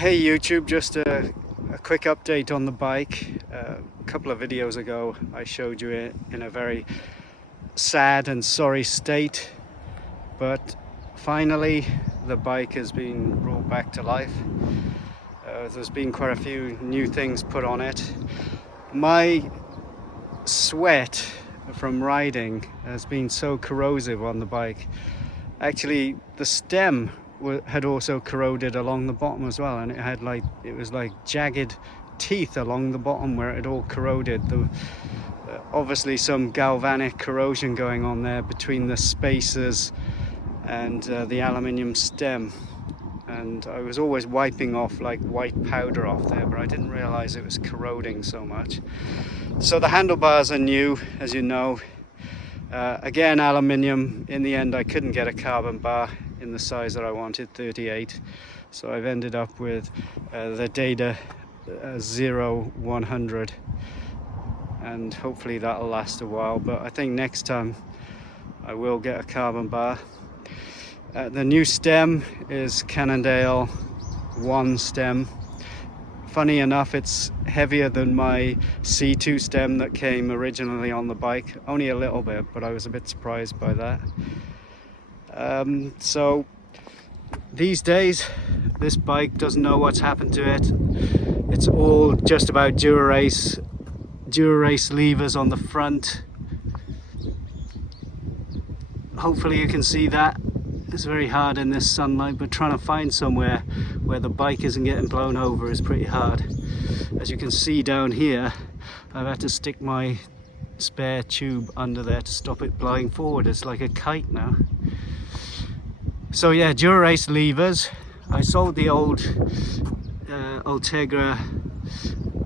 Hey YouTube, just a quick update on the bike. A couple of videos ago I showed you it in a very sad and sorry state, but finally the bike has been brought back to life. There's been quite a few new things put on it. My sweat from riding has been so corrosive on the bike. Actually, the stem had also corroded along the bottom as well, and it was like jagged teeth along the bottom where it all corroded. Obviously some galvanic corrosion going on there between the spacers and the aluminium stem, and I was always wiping off like white powder off there, but I didn't realize it was corroding so much. So the handlebars are new, as you know. Again, aluminium. In the end I couldn't get a carbon bar in the size that I wanted, 38, so I've ended up with the Data 0100, and hopefully that'll last a while, but I think next time I will get a carbon bar. The new stem is Cannondale 1 stem. Funny enough, it's heavier than my C2 stem that came originally on the bike, only a little bit, but I was a bit surprised by that. So these days this bike doesn't know what's happened to it. It's all just about Dura-Race levers on the front. Hopefully you can see that. It's very hard in this sunlight, but trying to find somewhere where the bike isn't getting blown over is pretty hard. As you can see down here, I've had to stick my spare tube under there to stop it blowing forward. It's like a kite now. So yeah, Dura-Race levers. I sold the old Ultegra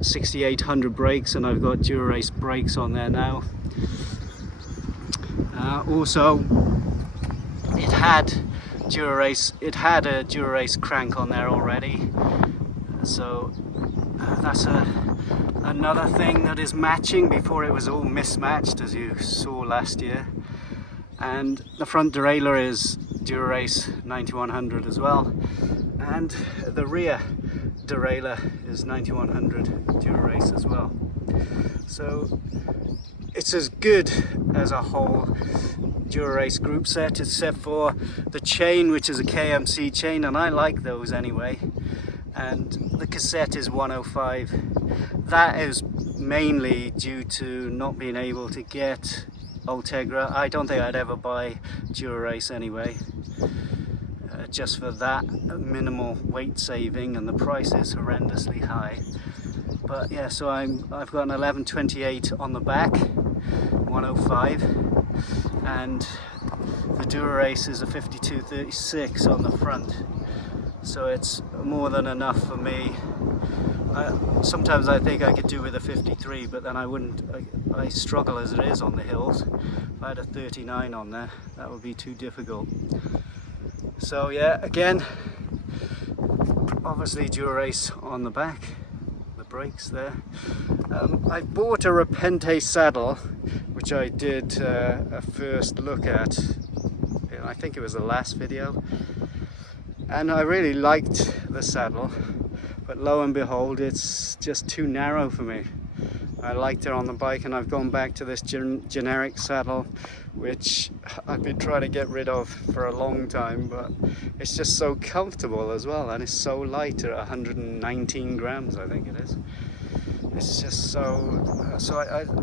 6800 brakes, and I've got Dura-Race brakes on there now. Also, it had a Dura-Race crank on there already, so that's another thing that is matching. Before it was all mismatched, as you saw last year. And the front derailleur is Dura-Race 9100 as well, and the rear derailleur is 9100 Dura-Race as well. So it's as good as a whole Dura-Race group set, except for the chain, which is a KMC chain, and I like those anyway, and the cassette is 105. That is mainly due to not being able to get Ultegra. I don't think I'd ever buy Dura-Race anyway, just for that minimal weight saving, and the price is horrendously high. But yeah, so I've got an 1128 on the back, 105, and the Dura-Race is a 5236 on the front, so it's more than enough for me. Sometimes I think I could do with a 53, but then I struggle as it is on the hills. If I had a 39 on there, that would be too difficult. So yeah, again, obviously Dura-Race on the back, the brakes there. I bought a Repente saddle, which I did a first look at, I think it was the last video, and I really liked the saddle, but lo and behold, it's just too narrow for me. I liked it on the bike, and I've gone back to this generic saddle, which I've been trying to get rid of for a long time, but it's just so comfortable as well, and it's so light at 119 grams, I think it is. It's just so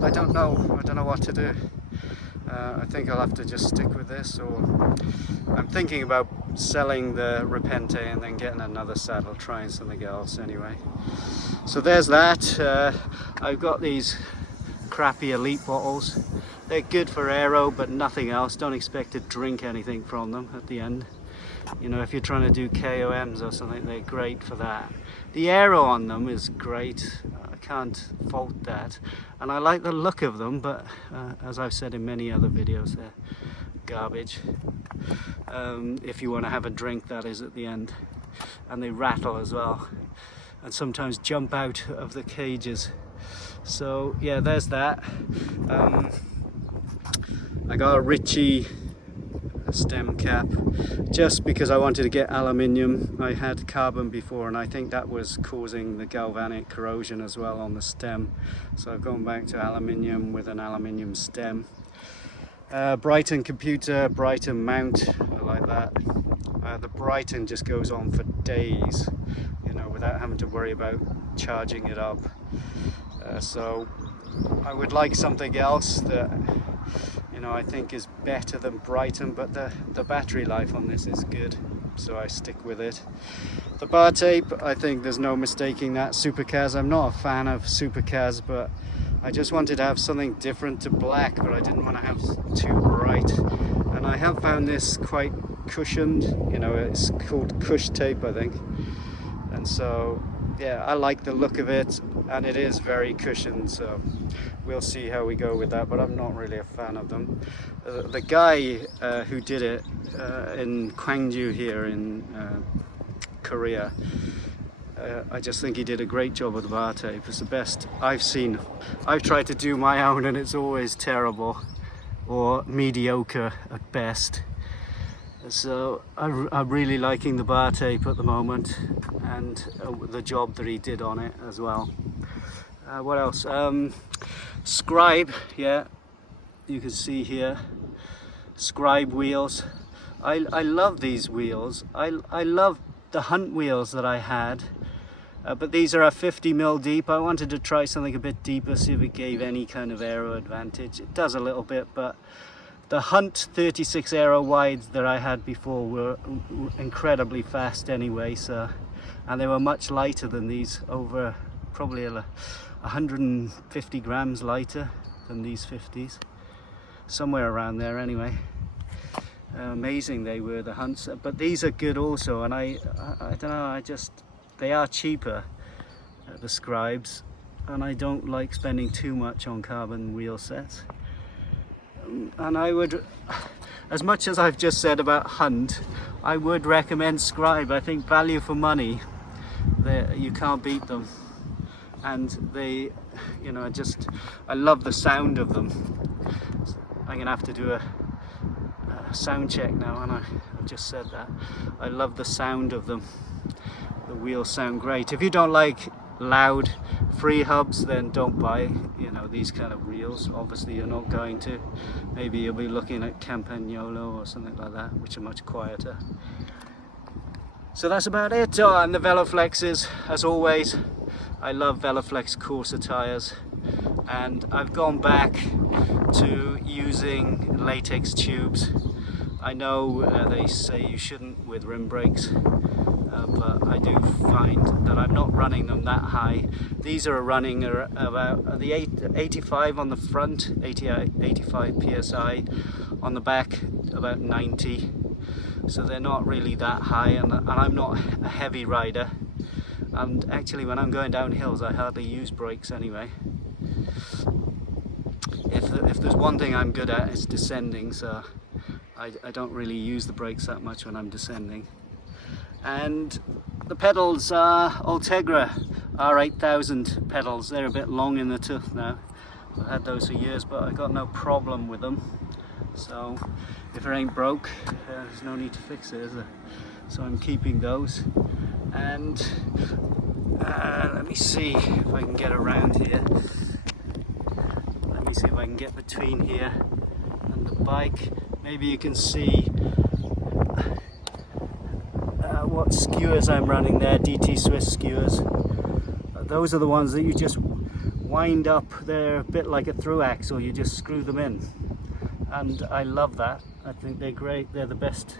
I don't know what to do. I think I'll have to just stick with this, or I'm thinking about selling the Repente and then getting another saddle, trying something else anyway. So there's that. I've got these crappy Elite bottles. They're good for aero, but nothing else. Don't expect to drink anything from them at the end. You know, if you're trying to do KOMs or something, they're great for that. The aero on them is great. I can't fault that, and I like the look of them, but as I've said in many other videos, they're garbage. If you want to have a drink, that is, at the end. And they rattle as well, and sometimes jump out of the cages. So yeah, there's that. I got a Ritchie stem cap, just because I wanted to get aluminium. I had carbon before, and I think that was causing the galvanic corrosion as well on the stem, so I've gone back to aluminium with an aluminium stem. Brighton computer, Brighton mount, I like that. The Brighton just goes on for days, you know, without having to worry about charging it up. So I would like something else that, you know, I think is better than Brighton, but the battery life on this is good, so I stick with it. The bar tape, I think there's no mistaking that. Super Caad, I'm not a fan of Super Caad, but I just wanted to have something different to black, but I didn't want to have too bright. And I have found this quite cushioned, you know, it's called Cush tape, I think. And so, yeah, I like the look of it, and it is very cushioned, so we'll see how we go with that, but I'm not really a fan of them. The guy who did it in Gwangju here in Korea, I just think he did a great job with the bar tape. It's the best I've seen. I've tried to do my own and it's always terrible or mediocre at best. So I'm really liking the bar tape at the moment, and the job that he did on it as well. What else? Scribe, yeah, you can see here, Scribe wheels. I love these wheels. I love the Hunt wheels that I had, but these are a 50mm deep. I wanted to try something a bit deeper, see if it gave any kind of aero advantage. It does a little bit, but the Hunt 36 aero wides that I had before were incredibly fast anyway, so, and they were much lighter than these, over probably 150 grams lighter than these 50s, somewhere around there anyway. Amazing they were, the Hunts, but these are good also, and I don't know, they are cheaper, the Scribes, and I don't like spending too much on carbon wheel sets. And I would, as much as I've just said about Hunt, I would recommend Scribe. I think value for money, you can't beat them, and they, you know, I love the sound of them. I'm gonna have to do a sound check now, and I've just said that. I love the sound of them. The wheels sound great. If you don't like loud free hubs, then don't buy, you know, these kind of wheels. Obviously you're not going to. Maybe you'll be looking at Campagnolo or something like that, which are much quieter. So that's about it. Oh, and the Veloflexes, as always, I love Veloflex Corsa tires, and I've gone back to using latex tubes. I know they say you shouldn't with rim brakes, but I do find that I'm not running them that high. These are running about the 85 on the front, 85 psi, on the back about 90. So they're not really that high, and I'm not a heavy rider. And actually when I'm going down hills I hardly use brakes anyway. If there's one thing I'm good at, it's descending, so I don't really use the brakes that much when I'm descending. And the pedals are Ultegra R8000 pedals. They're a bit long in the tooth now. I've had those for years, but I got no problem with them. So if it ain't broke, there's no need to fix it, is there? So I'm keeping those. And let me see if I can get around here. Let me see if I can get between here and the bike. Maybe you can see what skewers I'm running there, DT Swiss skewers. Those are the ones that you just wind up. They're a bit like a through axle, you just screw them in. And I love that. I think they're great, they're the best.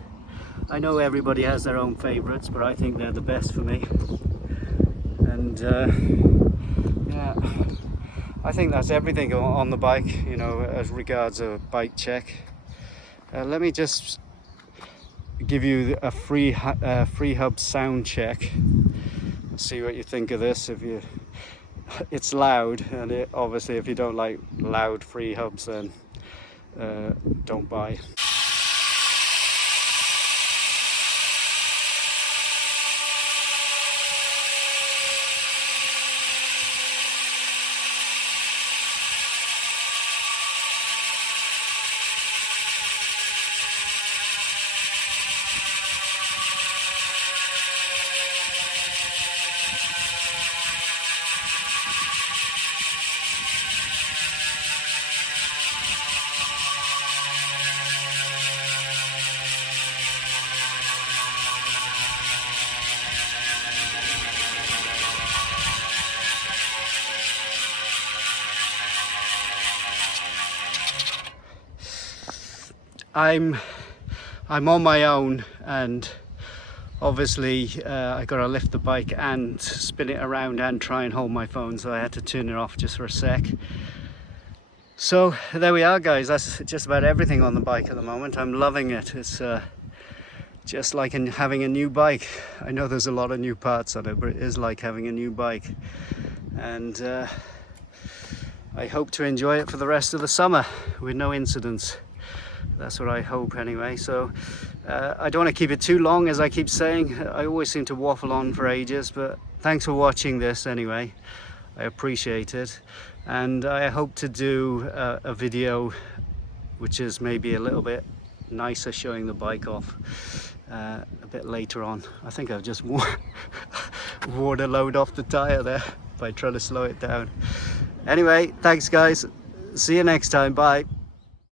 I know everybody has their own favourites, but I think they're the best for me. And yeah, I think that's everything on the bike, you know, as regards a bike check. Let me just give you a free hub sound check. See what you think of this. It's loud, and obviously if you don't like loud free hubs, then don't buy. I'm on my own, and obviously I gotta lift the bike and spin it around and try and hold my phone, so I had to turn it off just for a sec. So there we are, guys. That's just about everything on the bike at the moment. I'm loving it. It's just like having a new bike. I know there's a lot of new parts on it, but it is like having a new bike, and I hope to enjoy it for the rest of the summer with no incidents. That's what I hope anyway. So I don't want to keep it too long, as I keep saying. I always seem to waffle on for ages, but thanks for watching this anyway. I appreciate it, and I hope to do a video which is maybe a little bit nicer, showing the bike off a bit later on. I think I've just worn a load off the tire there by trying to slow it down. Anyway, thanks guys, see you next time, bye.